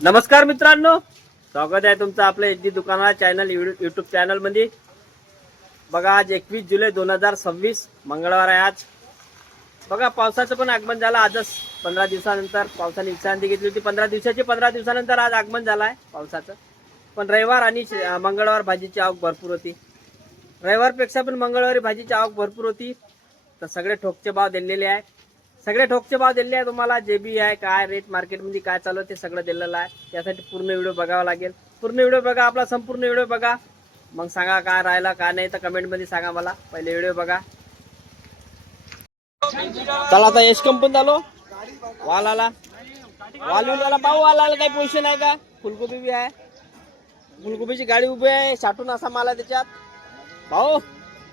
नमस्कार मित्रांनो, स्वागत आहे तुमचं आपल्या एचडी दुकाना चॅनल यूट्यूब चॅनल मध्ये। बघा आज 21 जुलै 2026 मंगळवार आहे। आज बघा पावसाचं पण आगमन झालं। आजच 15 दिवसानंतर पावसाने विश्रांती घेतली होती। 15 दिवसानंतर आज आगमन झालं आहे पावसाचं। पण रविवार आणि मंगळवार भाजीची आवक भरपूर होती। रविवारपेक्षा पण मंगळवारी भाजीची आवक भरपूर होती। तर सगळे ठोकचे भाव दिलेले आहे। सगळे ठोकचे भाव दिले आहे तुम्हाला। जे बी आहे काय रेट मार्केटमध्ये काय चालू ते सगळं दिलेलं आहे। त्यासाठी पूर्ण व्हिडिओ बघावा लागेल। पूर्ण व्हिडिओ बघा, आपला संपूर्ण व्हिडिओ बघा, मग सांगा काय राहिला काय नाही तर कमेंट मध्ये सांगा मला। पहिले व्हिडिओ बघा। चला आता यश कंपनी आलो। वाल आला, वाल पाहू। वाल आला काही पैसे नाही का? फुलगोबी बी आहे। फुलगोबीची गाडी उभी आहे। साठून असा माल आहे त्याच्यात। भाऊ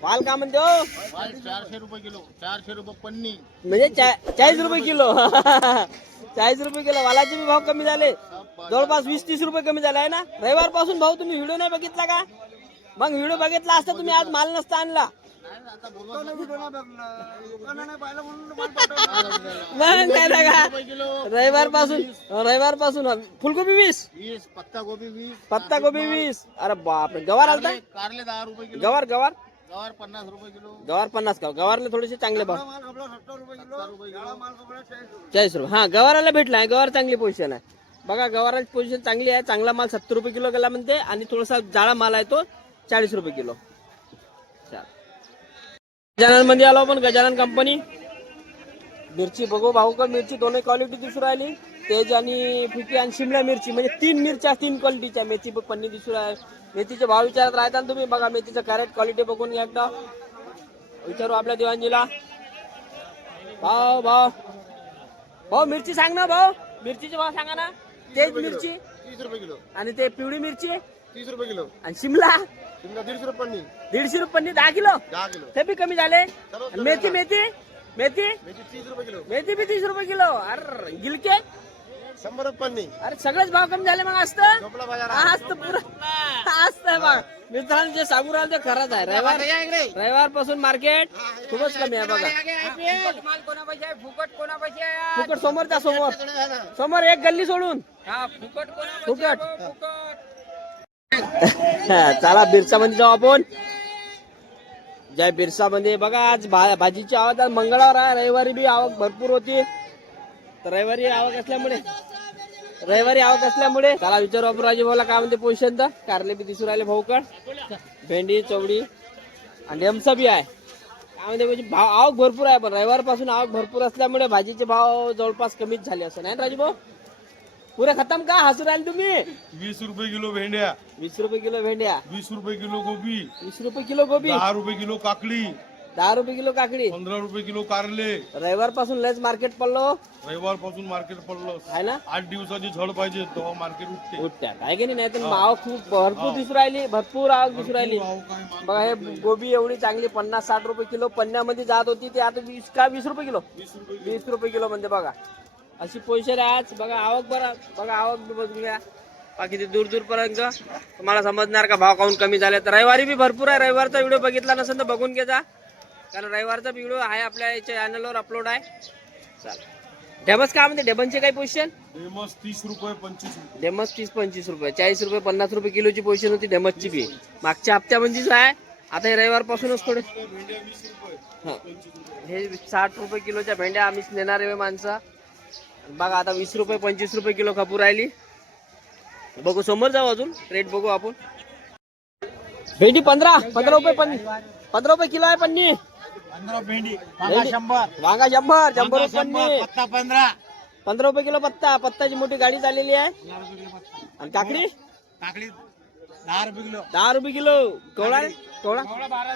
वाल का म्हणते हो? 400 रुपये किलो, 400 रुपये पन्नी, म्हणजे 40 रुपये किलो 40 रुपये किलो। वालाचे भी भाव कमी झाले, जवळपास 20-30 रुपये कमी झाले आहे ना। रविवार पासून भाऊ तुम्ही व्हिडिओ नाही बघितला का? मग व्हिडिओ बघितला असता तुम्ही आज माल नसता आणला। मग काय का रविवार पासून फुलगोबी 20, पत्ता गोभी 20, पत्ता गोबी 20। अरे बाप रे, गवार आलता? कारले 10 रुपये किलो, गवार गवार गवार 50 रुपये किलो, गवार 50 का? गवारला थोडेसे चांगले भाव 70 रुपये किलो, 40 रुपये। हा गवाराला भेटला, गवार चांगली पोझिशन आहे। बघा गवाराची पोझिशन चांगली आहे। चांगला माल 70 रुपये किलो गेला म्हणते आणि थोडासा जाळा माल आहे तो 40 रुपये किलो। गजानन मध्ये आलो आपण, गजानन कंपनी। मिरची बघू भाऊ का? मिरची दोन्ही क्वालिटी दिसून राहिली, तेज आणि फिकी आणि शिमला मिरची, म्हणजे 3 मिरच्या 3 क्वालिटीच्या। मेथी पन्नी दिसून राहील। मेथीचे भाव विचारत राहता ना तुम्ही। बघा मेथीचं कॅरेट क्वालिटी बघून घ्या एकदा, विचारू आपल्या दिवाणजीला। भाऊ भाऊ भाऊ मिरची सांग ना भाऊ, मिरचीचे भाव सांगा ना। तेज मिरची 30 रुपये किलो, आणि ते पिवळी मिरची 30 रुपये किलो, आणि शिमला शिमला 150 रुपये पन्नी, 150 रुपये 10 किलो। 10 किलो, ते बी कमी झाले। आणि मेथी मेथी मेथी मेथी 30 रुपये किलो, मेथी बी 30 रुपये किलो। अरे गिलके 100 रुपये पन्नी, अरे सगळेच भाव कमी झाले मग असतं। झोपला बाजार आज तर पुरा असतं बघ मित्रांनो, जे सांगू राहिले ते खरंच आहे। रविवार पासून मार्केट खूपच कमी आहे बघा। फुकट समोर त्या समोर एक गल्ली सोडून फुकट। चला बिरसा मध्ये जाऊ आपण। जय बिरसा मध्ये बघा आज भाजीची आवक। आज मंगळवार आहे, रविवारी बी आवक भरपूर होती। तर रविवारी आवक असल्यामुळे चला विचारू आपण राजू भाऊला काय म्हणते पोझिशन। तर कारले बी दिसून राहिले भाऊकड, भेंडी चवडी आणि एमसा बी आहे। काय म्हणते म्हणजे भाव आवक भरपूर आहे, पण रविवार पासून आवक भरपूर असल्यामुळे भाजीचे भाव जवळपास कमीच झाले असं नाही राजू भाऊ? पुरे खतम का हसू राहिले तुम्ही? 20 रुपये किलो भेंड्या, 20 रुपये किलो भेंड्या, 20 रुपये किलो गोबी, 20 रुपये किलो गोबी, 10 रुपये किलो काकडी, 10 रुपये किलो काकडी। 15 रुपये किलो कारले। रविवार पासून लयच मार्केट पडलो रविवार पासून मार्केट पडलं आहे ना। 8 दिवसाची झड पाहिजे तेव्हा मार्केट उठते। उठत्या काय की नाही तर आवक खूप भरपूर दिसून राहिली, भरपूर आवक दिसून राहिली। बघा हे गोबी एवढी चांगली 50-60 रुपये किलो पन्न्यामध्ये जात होती, ते आता 20 रुपये किलो, 20 रुपये किलो म्हणजे बघा अशी पोझिशन आहे आज। बघा आवक बघा आवक बी बघून घ्या। बाकी ते दूर पर्यंत तुम्हाला समजणार का भाव काऊन कमी झाले। तर रविवारी बी भरपूर आहे। रविवारचा व्हिडिओ बघितला नसेल तर बघून घ्या, कारण रविवारचा व्हिडिओ आहे आपल्या चॅनलवर अपलोड आहे। चला डेमस काय म्हणते? डेमनचे काही पोझिशन? डेमस 30 रुपये 25 रुपये, डेमस 30-25 रुपये, 40 रुपये 50 रुपये किलोची पोझिशन होती डेमसची बी मागच्या हप्त्यामध्येच आहे। आता हे रविवार पासूनच थोडे भेंड्या 20 रुपये, हे 60 रुपये किलोच्या भेंड्या आम्हीच नेणार आहे माणसं। बघा आता 20 रुपये 25 रुपये किलो खपू राहिली। बघू समोर जाऊ, अजून रेट बघू आपण। भेंडी 15 रुपये पन्नी, 15 रुपये किलो आहे पन्नी। 15 भेंडी, वांगा 100, वांगा 100 रुपये पन्नी, पत्ता 15 रुपये किलो पत्ता। पत्ताची मोठी गाडी चाललेली आहे। आणि काकडी काकडी 10 रुपये किलो, 10 रुपये किलो। कवळा 12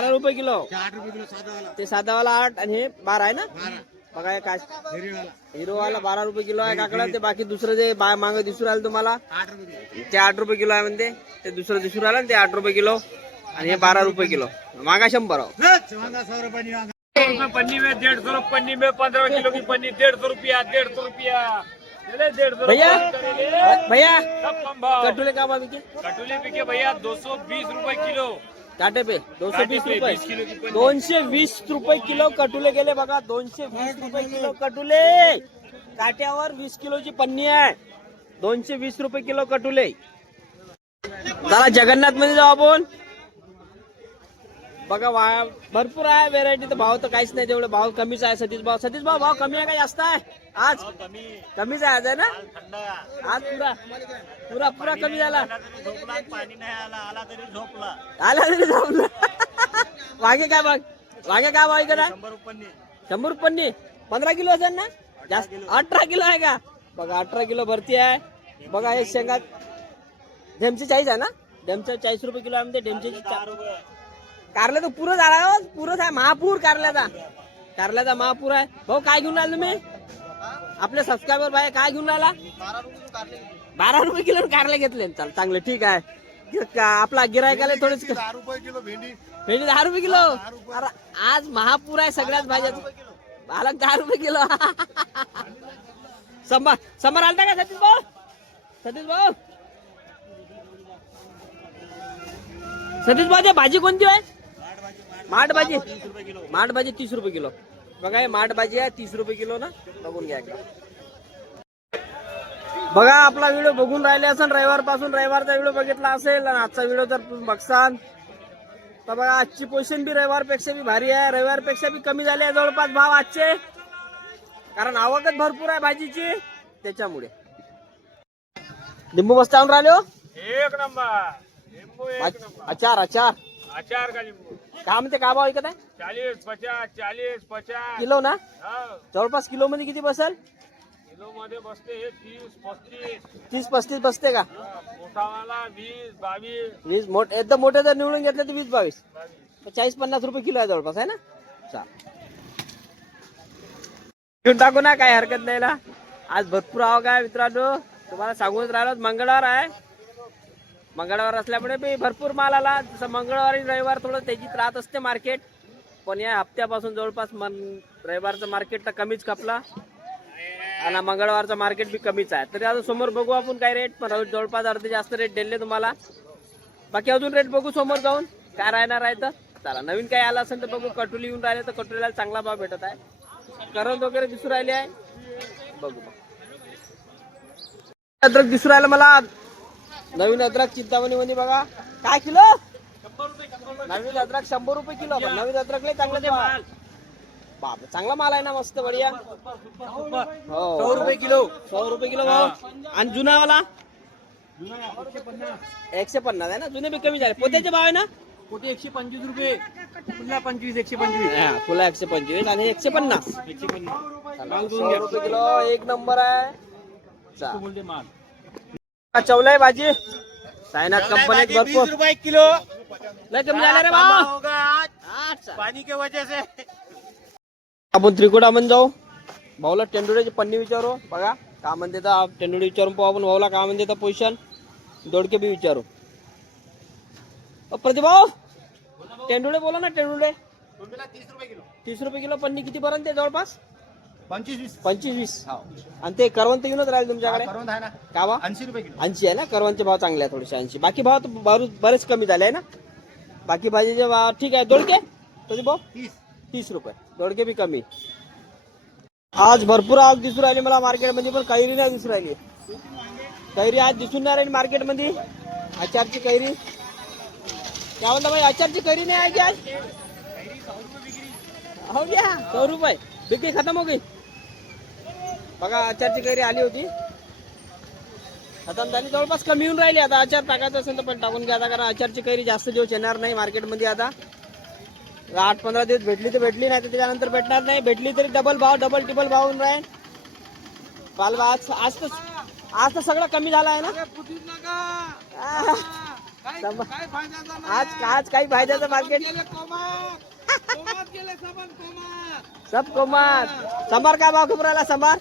रुपये किलो, 8 रुपये किलो साधावाला, ते साधावाला 8 आणि हे 12 आहे ना। बघा हे काय हिरवीवाला हिरोवाला 12 रुपये किलो आहे काकडा। ते बाकी दुसरं जे मागं दिसून राहिलं तुम्हाला 8 रुपये किलो, ते 8 रुपये किलो आहे म्हणते। ते दुसरं दिसून राहिलं ते 8 रुपये किलो आणि हे 12 रुपये किलो। मागा 100 वांगा 100 रुपये पन्नी में 150, पन्नी में 15 किलो की पन्नी 150 रुपया, 150 रुपया। चले 150 भैया सब कम भाव। कटुले का भाव बिके? कटोले बिके भैया 220 रुपये किलो। काटे पे 220 काटे पे रुपये, 20 किलो की पन्नी। 220 रुपये किलो कटुले गेले बघा। 220 रुपये किलो कटुले, काट्यावर 20 किलोची पन्नी आहे। 220 रुपये किलो कटुले. चला जगन्नाथ मध्ये जाऊ आपण. बघा भरपूर आहे व्हेरायटी. तर भाव तर काहीच नाही, तेवढे भाव कमीच आहे. सतीश भाव भाव कमी आहे का जास्त आहे आज? कमीच आहे आज, आहे ना? आज पुरा पुरा पुरा कमी झाला. पाणी नाही आला तरी झोपला. आला तरी झोपला. वागे काय भाव इकडे? 100 रुपये 15 किलो असेल ना? जास्त 18 किलो आहे का? बघा 18 किलो भरती आहे. बघा हे शेंगा ढेमचे 40 आहे ना? ढेमचे 40 रुपये किलो आहे म्हणते. ढेमचे कारला तर पुरं झाला, पुरंच आहे. महापूर कारल्याचा महापूर आहे. भाऊ काय घेऊन राहिला तुम्ही? आपले सबस्क्रायबर भाई काय घेऊन राहिला? 12 रुपये किलो कारले घेतले. चल चांगले, ठीक आहे. आपला गिरायकाला थोडेच 10 रुपये किलो भेंडी. भेंडी 10 रुपये किलो. अरे आज महापूर आहे सगळ्याच भाज्यात. 10 रुपये किलो. संभार आलता का सतीश भाऊ? सतीश भाऊ भाजी कोणती आहे? माठ भाजी 30 रुपये किलो. बघा हे माठ भाजी आहे 30 रुपये किलो ना. बघून घ्या एकदा. बघा आपला व्हिडिओ बघून राहिले असेल रविवारचा व्हिडिओ बघितला असेल आणि आजचा व्हिडिओ जर तुम्ही बघसान तर बघा आजची पोझिशन बी रविवारपेक्षा बी भारी आहे. रविवारपेक्षा बी कमी झाले आहे जवळपास भाव आजचे, कारण आवकच भरपूर आहे भाजीची त्याच्यामुळे. लिंबू मस्त आणून राहिले हो. एक नंबर लिंबू, एक नंबर. अचार अचार का लिंबू काय म्हणते, काय भाव ऐकत आहे? 40-50 किलो ना? हा. जवळपास किलो मध्ये किती बसेल? किलो मध्ये बसते हे 30-35. 30-35 बसते का? मोठावाला 20-22. 20 एकदम मोठे जर निवडून घेतले तर 20-22 40-50 रुपये किलो आहे जवळपास, आहे ना? घेऊन टाकू ना, काय हरकत नाही ना. आज भरपूर आवक आहे मित्रांनो, तुम्हाला सांगूनच राहिलो. मंगळवार आहे, मंगळवार असल्यामुळे बी भरपूर माल आला. जसं मंगळवार आणि रविवार थोडं तेजीत राहत असते मार्केट, पण या हप्त्यापासून जवळपास रविवारचं मार्केट तर कमीच खपला आणि मंगळवारचं मार्केट बी कमीच आहे. तरी आता समोर बघू आपण काय रेट, पण जवळपास अर्धे जास्त रेट दिले तुम्हाला. बाकी अजून रेट बघू समोर जाऊन काय राहणार आहे. तर चला, नवीन काय आलं असेल तर बघू. कटोली येऊन राहिले तर कटोलीला चांगला भाव भेटत आहे. करंद वगैरे दिसू राहिले आहे, बघू. अद्रक दिसू राहिलं मला, नवीन अद्रक चिंतामणी मध्ये बघा काय किलो. नवीन अद्रक 100 रुपये किलो. नवीन अद्रक लय चांगलं माल, बाप चांगला माल आहे ना, मस्त बढिया. 100 रुपये किलो. 100 रुपये किलो भाव. आणि जुनावाला 150 आहे ना. जुने बी कमी झाले. पोत्याचे भाव आहे ना? पोते 125 रुपये, फुला 25, 125. फुला 125 आणि 150. 100 रुपये किलो, एक नंबर आहे. चवलाय भाजी सायनाथ कंपनी भरपूर 20 रुपये किलो. लय कमी झाले रे भाऊ. होगा आज पानी के वजह से. आपण त्रिकुटा मध्ये जाऊ. भाऊला टेंडुड्याची पन्नी विचारू, बघा का म्हणते तर. टेंडुडे विचारून पाहू आपण भाऊला का म्हणते तर. पोझिशन दोडके बी विचारू. प्रदीप भाऊ टेंडुडे बोला ना. टेंडुडे 30 रुपये किलो. 30 रुपये किलो पन्नी. किती पर्यंत आहे जवळपास? 25-20. आणि ते करवंत येऊनच राहील तुमच्याकडे करवंद आहे ना, का भाव? 80 रुपये किलो. 80 आहे ना. करवंचे भाव चांगले आहे थोडेसे 80. बाकी भाव तर बरेच कमी झाले आहे ना. बाकी भाजीचे भाव ठीक आहे. दोडके प्रदीप भाऊ 30 रुपये. दोडके बी कमी. आज भरपूर आवक दिसून राहिली मला मार्केटमध्ये, पण कैरी नाही दिसून राहिली. कैरी आज दिसून नाही राहिली मार्केटमध्ये. अचारची कैरी काय म्हणता भाई? अचारची कैरी नाही आहे की आज? हो गया 100 रुपये बिक्री खतम हो गई. बघा अचारची कैरी आली होती, खतम झाली. जवळपास कमी येऊन राहिली. आता अचार टाकायचं असेल तर पण टाकून घ्या आता, कारण अचारची कैरी जास्त दिवस येणार नाही मार्केटमध्ये. आता 8-15 दिवस भेटली तर भेटली, नाही तर त्याच्यानंतर भेटणार नाही. भेटली तरी डबल टिबल भाव होऊन राहील. पालवा आज तर सगळं कमी झालं आहे ना. आज काही फायद्याचं मार्केट सब कोमात. संभार काय भाव खबर राहिला? संभार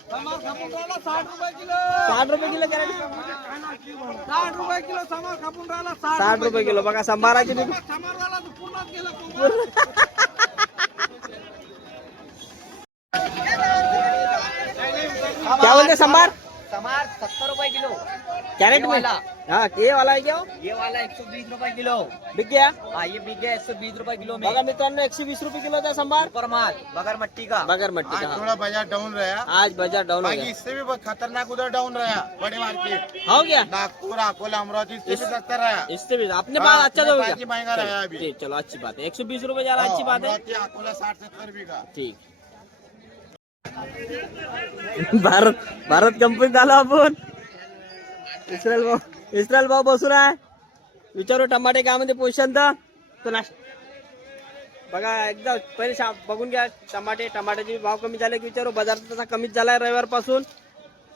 60 रुपये किलो कॅरेट. 60 रुपये किलो समार खपून राहिला. 60 रुपये किलो. बघा संभाराची समार झाला तर पूर्णच गेला. काय म्हणते संभार? समार 70 रुपये किलो. कैरेट ये में वाला। हाँ ये वाला है क्या ये वाला 120 रुपए किलो। बिक गया हाँ ये बिक गया 120 रुपए किलो में। बघा मित्रांनो 120 रुपये किलोचा संभार सुपर माल बगर मट्टी का। बगर मट्टी आज का थोड़ा बाजार डाउन रहा। आज बाजार डाउन हो बाकी गया इससे भी बहुत खतरनाक उधर डाउन रहा बड़ी मार्केट हो गया नागपुर अकोला अमरावती इससे भी सस्ता रहा। इससे भी अपने हाँ, पास अच्छा अपने तो पास ही महंगा रहा अभी। ठीक, चलो अच्छी बात है 120 रुपये जा रहा अच्छी बात है अमरावती अकोला 60-70 रुपये का। ठीक भारत भारत कंपनीत आलो आपण इस्रायल भाऊ बसून आहे विचारू टमाटे काय म्हणते पोषण तो नाश बघा एकदा पहिले बघून घ्या टमाट्याचे भाव कमी झाले की विचारू बाजार तसा कमीच झालाय रविवार पासून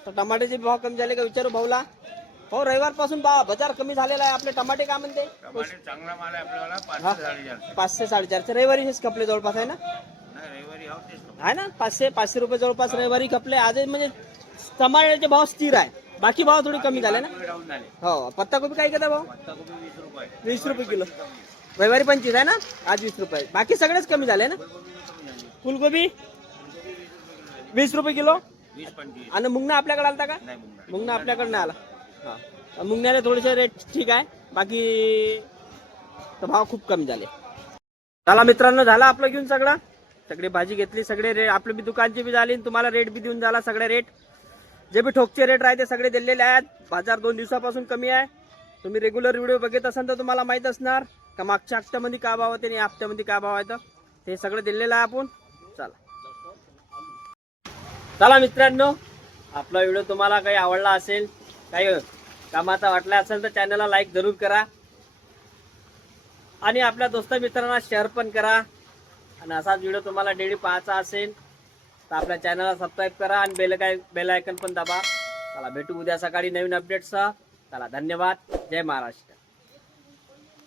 तर टमाट्याचे भाव कमी झाले का विचारू भाऊला हो रविवार पासून बाजार कमी झालेला आहे आपले टमाटे काय म्हणते चांगला माल आहे आपल्याला हा. 500 550 रविवारी हेच कपले जवळपास आहे ना आहे ना 500 रुपये जवळपास रविवारी कपले आजही म्हणजे टमाट्याचे भाव स्थिर आहे बाकी भाव थोडी कमी झाले ना हो पत्ता कोबी काय घेता भाऊ 20 रुपये किलो रविवारी 25 आहे ना आज 20 रुपये बाकी सगळेच कमी झाले ना फुलगोबी 20 रुपये किलो आणि मुंगना आपल्याकडे आलता का मुंगना आपल्याकडे नाही आला हा मुंगण्याला थोडेसे रेट ठीक आहे बाकी तर भाव खूप कमी झाले चला मित्रांनो झाला आपलं घेऊन सगळी भाजी घेतली सगळे रेट आपली बी दुकानची बी झाली तुम्हाला रेट बी देऊन झाला सगळे रेट जे बी ठोकचे रेट राहते सगळे दिलेले आहेत बाजार 2 दिवसापासून कमी आहे तुम्ही रेग्युलर व्हिडिओ बघत असाल तर तुम्हाला माहित असणार का मागच्या हप्त्यामध्ये काय भाव होते आणि हप्त्यामध्ये काय भाव आहे ते सगळं दिलेलं आहे आपण चला मित्रांनो आपला व्हिडिओ तुम्हाला काही आवडला असेल काही कामाचा वाटला असेल तर चॅनलला लाईक जरूर करा आणि आपल्या दोस्त मित्रांना शेअर पण करा आणि असाच व्हिडिओ तुम्हाला डेली पाहायचा असेल तर आपल्या चॅनलला सबस्क्राईब करा आणि बेल आयकन पण दाबा चला भेटू उद्या सकाळी नवीन अपडेट्ससह चला धन्यवाद जय महाराष्ट्र